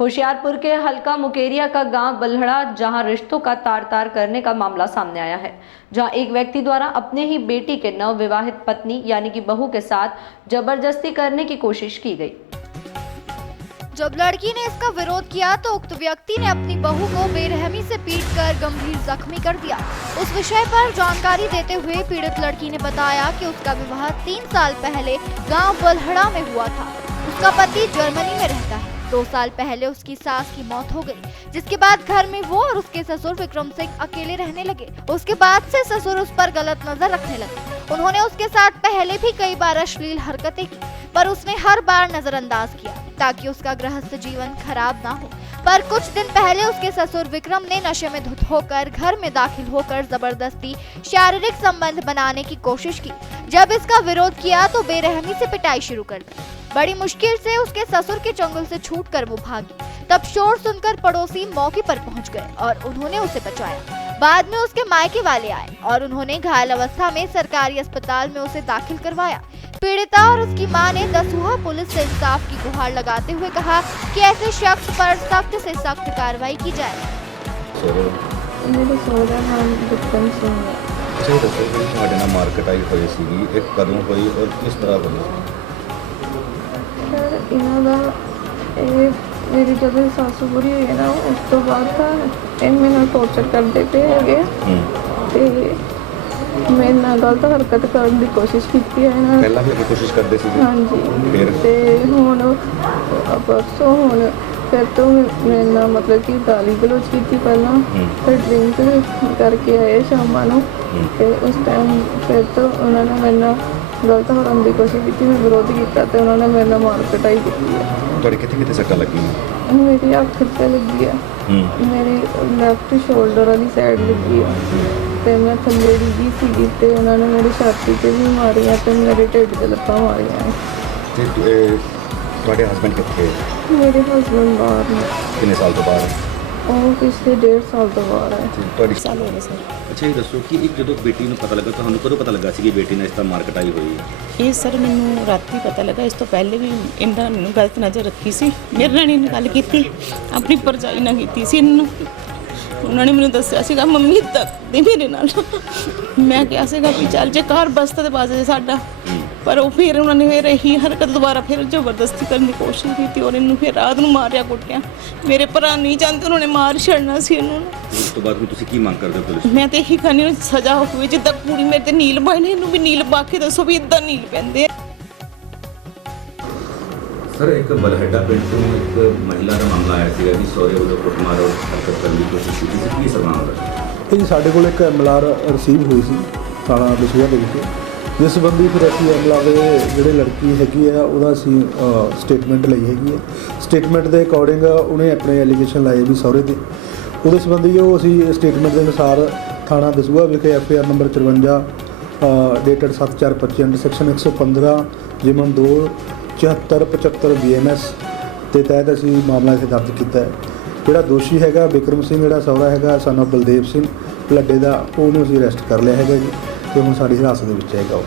होशियारपुर के हल्का मुकेरिया का गांव बल्हड़ा, जहां रिश्तों का तार तार करने का मामला सामने आया है, जहां एक व्यक्ति द्वारा अपने ही बेटी के नवविवाहित पत्नी यानी कि बहू के साथ जबरदस्ती करने की कोशिश की गई। जब लड़की ने इसका विरोध किया तो उक्त व्यक्ति ने अपनी बहू को बेरहमी से पीटकर गंभीर जख्मी कर दिया। उस विषय पर जानकारी देते हुए पीड़ित लड़की ने बताया कि उसका विवाह 3 साल पहले गांव बल्हड़ा में हुआ था। उसका पति जर्मनी में रहता है। 2 साल पहले उसकी सास की मौत हो गई, जिसके बाद घर में वो और उसके ससुर विक्रम सिंह अकेले रहने लगे। उसके बाद से ससुर उस पर गलत नजर रखने लगे। उन्होंने उसके साथ पहले भी कई बार अश्लील हरकतें की, पर उसने हर बार नजरअंदाज किया ताकि उसका गृहस्थ जीवन खराब ना हो। पर कुछ दिन पहले उसके ससुर विक्रम ने नशे में धुत होकर घर में दाखिल होकर जबरदस्ती शारीरिक संबंध बनाने की कोशिश की। जब इसका विरोध किया तो बेरहमी से पिटाई शुरू कर दी। बड़ी मुश्किल से उसके ससुर के चंगुल से छूटकर वो भागी। तब शोर सुनकर पड़ोसी मौके पर पहुंच गए और उन्होंने उसे बचाया। बाद में उसके मायके वाले आए और उन्होंने घायल अवस्था में सरकारी अस्पताल में उसे दाखिल करवाया। पीड़िता और उसकी मां ने दसूहा पुलिस से इंसाफ की गुहार लगाते हुए कहा कि ऐसे शख्स पर सख्त से सख्त कार्रवाई की जाए। मेरे सहुरा नाम विक्रम सिंह है। अच्छा, ਦੱਸੋ ਕਿ ਤੁਹਾਡੇ ਨਾਲ ਮਾਰਕੀਟ ਆਈ ਹੋਈ ਸੀਗੀ, ਇਹ ਕਦੋਂ ਹੋਈ ਔਰ ਕਿਸ ਤਰ੍ਹਾਂ ਬਣੀ? ਸਰ ਇਹਨਾਂ ਦਾ ਮੇਰੀ ਜਦੋਂ ਸੱਸ ਬੁਰੀ ਹੋਈ ਨਾ, ਉਸ ਤੋਂ ਬਾਅਦ ਤਾਂ ਇਹ ਮੈਨੂੰ ਟੌਰਚਰ ਕਰਦੇ ਪਏ ਹੈਗੇ ਤੇ ਮੇਰੇ ਨਾਲ ਗਲਤ ਹਰਕਤ ਕਰਨ ਦੀ ਕੋਸ਼ਿਸ਼ ਕੀਤੀ ਹੈ ਇਹਨਾਂ ਨੇ। ਪਹਿਲਾਂ ਵੀ ਕੋਸ਼ਿਸ਼ ਕਰਦੇ ਸੀਗੇ? ਹਾਂਜੀ। ਫਿਰ ਤੇ ਹੁਣ ਪਰਸੋਂ ਹੁਣ ਫਿਰ ਤੋਂ ਮੇਰੇ ਨਾਲ ਮਤਲਬ ਕਿ ਗਾਲੀ ਗਲੋਚ ਕੀਤੀ ਪਹਿਲਾਂ, ਫਿਰ ਡਰਿੰਕ ਕਰਕੇ ਆਏ ਸ਼ਾਮਾਂ ਨੂੰ ਤੇ ਉਸ ਟਾਈਮ ਫਿਰ ਤੋਂ ਉਹਨਾਂ ਨੇ ਮੇਰੇ ਨਾਲ ਗਲਤ ਕਰਨ ਦੀ ਕੋਸ਼ਿਸ਼ ਕੀਤੀ। ਮੈਂ ਵਿਰੋਧ ਕੀਤਾ ਤੇ ਉਹਨਾਂ ਨੇ ਮੇਰੇ ਨਾਲ ਮਾਰ ਕੁਟਾਈ ਕੀਤੀ ਹੈ। ਤੁਹਾਡੇ ਕਿੱਥੇ ਸੱਟਾਂ ਲੱਗੀਆਂ? ਮੇਰੀ ਅੱਖ ਤੇ ਲੱਗੀ ਆ, ਮੇਰੀ ਲੈਫਟ ਸ਼ੋਲਡਰ ਵਾਲੀ ਸਾਈਡ ਲੱਗੀ ਆ ਤੇ ਮੈਂ ਥੱਲੇ ਡਿੱਗੀ ਸੀਗੀ ਤੇ ਉਹਨਾਂ ਨੇ ਮੇਰੀ ਛਾਤੀ ਤੇ ਵੀ ਮਾਰੀਆਂ ਤੇ ਮੇਰੇ ਢਿੱਡ ਤੇ ਲੱਤਾਂ ਮਾਰੀਆਂ। ਤੇ ਤੁਹਾਡੇ ਹਸਬੈਂਡ ਕਿੱਥੇ? ਮੇਰੇ ਹਸਬੈਂਡ ਬਾਹਰ ਨੇ। ਕਿੰਨੇ ਸਾਲ ਤੋਂ ਬਾਹਰ? ਉਹ ਪਿਛਲੇ 1.5 ਸਾਲ ਤੋਂ ਬਾਹਰ ਹੈ। ਤੁਹਾਡੀ ਸਾਲ ਹੋ ਗਏ ਸਰ। ਅੱਛਾ, ਇਹ ਦੱਸੋ ਕਿ ਇੱਕ ਜਦੋਂ ਬੇਟੀ ਨੂੰ ਪਤਾ ਲੱਗਾ, ਤੁਹਾਨੂੰ ਕਦੋਂ ਪਤਾ ਲੱਗਾ ਸੀ ਕਿ ਬੇਟੀ ਨਾਲ ਇਸ ਤਰ੍ਹਾਂ ਮਾਰਕੀਟ ਆਈ ਹੋਈ ਹੈ? ਇਹ ਸਰ ਮੈਨੂੰ ਰਾਤੀ ਪਤਾ ਲੱਗਾ। ਇਸ ਤੋਂ ਪਹਿਲੇ ਵੀ ਇਹਨਾਂ ਮੈਨੂੰ ਗਲਤ ਨਜ਼ਰ ਰੱਖੀ ਸੀ। ਮੇਰੇ ਨਾਲ ਇਹਨੇ ਗੱਲ ਕੀਤੀ, ਆਪਣੀ ਭਰਜਾਈ ਨਾਲ ਕੀਤੀ ਸੀ ਇਹਨੂੰ। ਉਹਨਾਂ ਨੇ ਮੈਨੂੰ ਦੱਸਿਆ ਸੀਗਾ ਮੰਮੀ ਤੱਕ ਦੇ ਮੇਰੇ ਨਾਲ। ਮੈਂ ਕਿਹਾ ਸੀਗਾ ਕਿ ਚੱਲ ਜੇ ਘਰ ਬਸਤਾ ਤੇ ਬਾਜੇ ਸਾਡਾ, ਪਰ ਉਹ ਫਿਰ ਉਹਨਾਂ ਨੇ ਫਿਰ ਇਹੀ ਹਰਕਤ ਦੁਬਾਰਾ ਫਿਰ ਜ਼ਬਰਦਸਤੀ ਕਰਨ ਦੀ ਕੋਸ਼ਿਸ਼ ਕੀਤੀ ਔਰ ਇਹਨੂੰ ਫਿਰ ਰਾਤ ਨੂੰ ਮਾਰਿਆ ਕੁੱਟਿਆ। ਮੇਰੇ ਭਰਾ ਨਹੀਂ ਚਾਹੁੰਦੇ, ਉਹਨਾਂ ਨੇ ਮਾਰ ਛੱਡਣਾ ਸੀ ਇਹਨੂੰ। ਉਸ ਤੋਂ ਬਾਅਦ ਵੀ ਤੁਸੀਂ ਕੀ ਮੰਗ ਕਰਦੇ ਹੋ ਪੁਲਿਸ? ਮੈਂ ਤੇ ਇਹੀ ਕਹਿੰਦੀ ਹਾਂ ਸਜ਼ਾ ਹੋਵੇ, ਜਿੱਦਾਂ ਕੁੜੀ ਮੇਰੇ ਤੇ ਨੀਲ ਪਾਏ ਨੇ, ਇਹਨੂੰ ਵੀ ਨੀਲ ਪਾ ਕੇ ਦੱਸੋ ਵੀ ਇਦਾਂ ਨੀਲ ਪੈਂਦੇ। ਸਰ, ਇੱਕ ਬਲਹੱਡਾ ਪਿੰਡ ਤੋਂ ਇੱਕ ਮਹਿਲਾ ਦਾ ਮਾਮਲਾ ਆਇਆ ਸੀਗਾ ਕਿ ਸਹੁਰੇ ਵੱਲੋਂ ਕੁੱਟਮਾਰ ਔਰ ਹਰਕਤ ਕਰਨ ਦੀ ਕੋਸ਼ਿਸ਼ ਕੀਤੀ ਸੀ। ਕੀ ਸਮਾਂ ਦਾ ਇਹ ਸਾਡੇ ਕੋਲ ਇੱਕ ਐਮਐਲਆਰ ਰਿਸੀਵ ਹੋਈ ਸੀ ਥਾਣਾ ਦਸੂਹਾ ਦੇ ਵਿੱਚ, ਜਿਸ ਸੰਬੰਧੀ ਫਿਰ ਅਸੀਂ ਐਮਐਲਆਰ ਦੇ ਜਿਹੜੇ ਲੜਕੀ ਹੈਗੀ ਆ ਉਹਦਾ ਅਸੀਂ ਸਟੇਟਮੈਂਟ ਲਈ ਹੈਗੀ ਹੈ। ਸਟੇਟਮੈਂਟ ਦੇ ਅਕੋਰਡਿੰਗ ਉਹਨੇ ਆਪਣੇ ਐਲੀਗੇਸ਼ਨ ਲਾਏ ਵੀ ਸਹੁਰੇ ਦੇ, ਉਹਦੇ ਸੰਬੰਧੀ ਉਹ ਅਸੀਂ ਸਟੇਟਮੈਂਟ ਦੇ ਅਨੁਸਾਰ ਥਾਣਾ ਦਸੂਹਾ ਵਿਖੇ FIR number 54 dated 7/4/25 under section 115 ਜਿਮਨ 2 7475 BNS ਦੇ ਤਹਿਤ ਅਸੀਂ ਮਾਮਲਾ ਇੱਥੇ ਦਰਜ ਕੀਤਾ ਹੈ। ਜਿਹੜਾ ਦੋਸ਼ੀ ਹੈਗਾ ਵਿਕਰਮ ਸਿੰਘ, ਜਿਹੜਾ ਸਹੁਰਾ ਹੈਗਾ son of ਬਲਦੇਵ ਸਿੰਘ ਲੱਡੇ ਦਾ, ਉਹਨੂੰ ਅਸੀਂ ਅਰੈਸਟ ਕਰ ਲਿਆ ਹੈਗਾ ਜੀ ਤੇ ਹੁਣ ਸਾਡੀ ਹਿਰਾਸਤ ਦੇ ਵਿੱਚ ਹੈਗਾ ਉਹ।